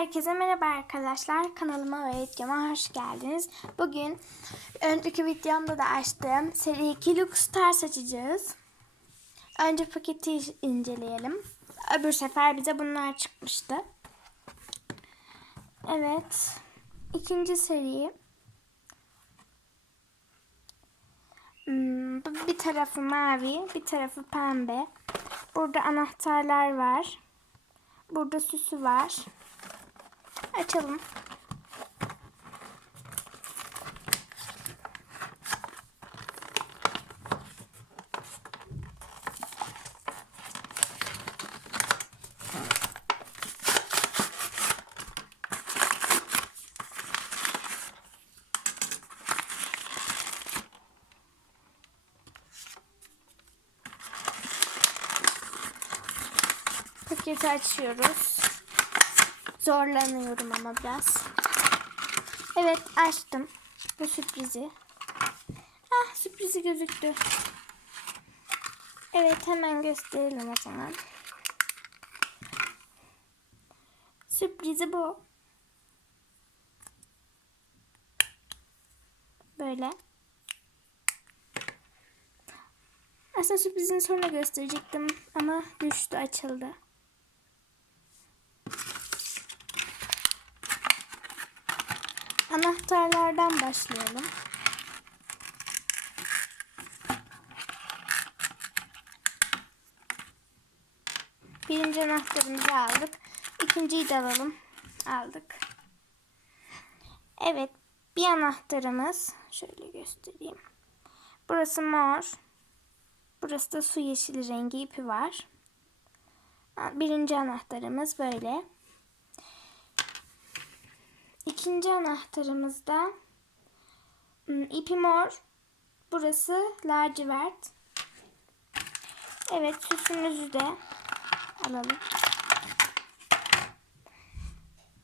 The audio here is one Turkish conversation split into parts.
Herkese merhaba arkadaşlar. Kanalıma ve videoma hoş geldiniz. Bugün önceki videomda da açtığım seri 2 Lux Stars açacağız. Önce paketi inceleyelim. Öbür sefer bize bunlar çıkmıştı. Evet. İkinci seri. Hmm, bir tarafı mavi, bir tarafı pembe. Burada anahtarlar var. Burada süsü var. Açalım. Paketi açıyoruz. Zorlanıyorum ama biraz. Evet açtım. Bu sürprizi. Ah sürprizi gözüktü. Evet hemen gösterelim o zaman. Sürprizi bu. Böyle. Aslında sürprizini sonra gösterecektim ama düştü açıldı. Anahtarlardan başlayalım. Birinci anahtarımızı aldık. İkinciyi de alalım. Aldık. Evet. Bir anahtarımız. Şöyle göstereyim. Burası mor. Burası da su yeşili rengi ipi var. Birinci anahtarımız böyle. İkinci anahtarımızda hmm, ipi mor. Burası lacivert. Evet süsümüzü de alalım.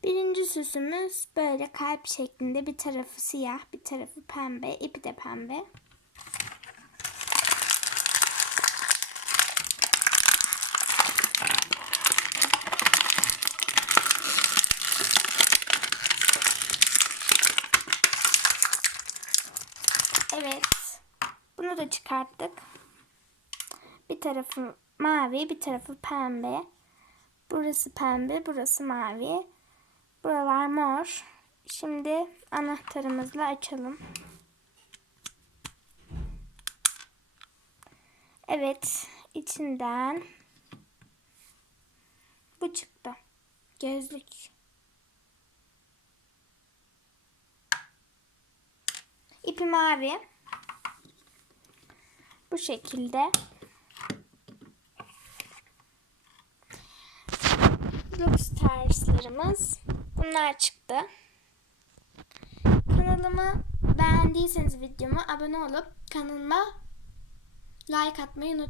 Birinci süsümüz böyle kalp şeklinde bir tarafı siyah bir tarafı pembe ipi de pembe. Evet. Bunu da çıkarttık. Bir tarafı mavi, bir tarafı pembe. Burası pembe, burası mavi. Buralar mor. Şimdi anahtarımızla açalım. Evet, içinden bu çıktı. Gözlük. İpi mavi. Bu şekilde. Lux Stars'larımız bunlar çıktı. Kanalıma beğendiyseniz videomu abone olup kanalıma like atmayı unutmayın.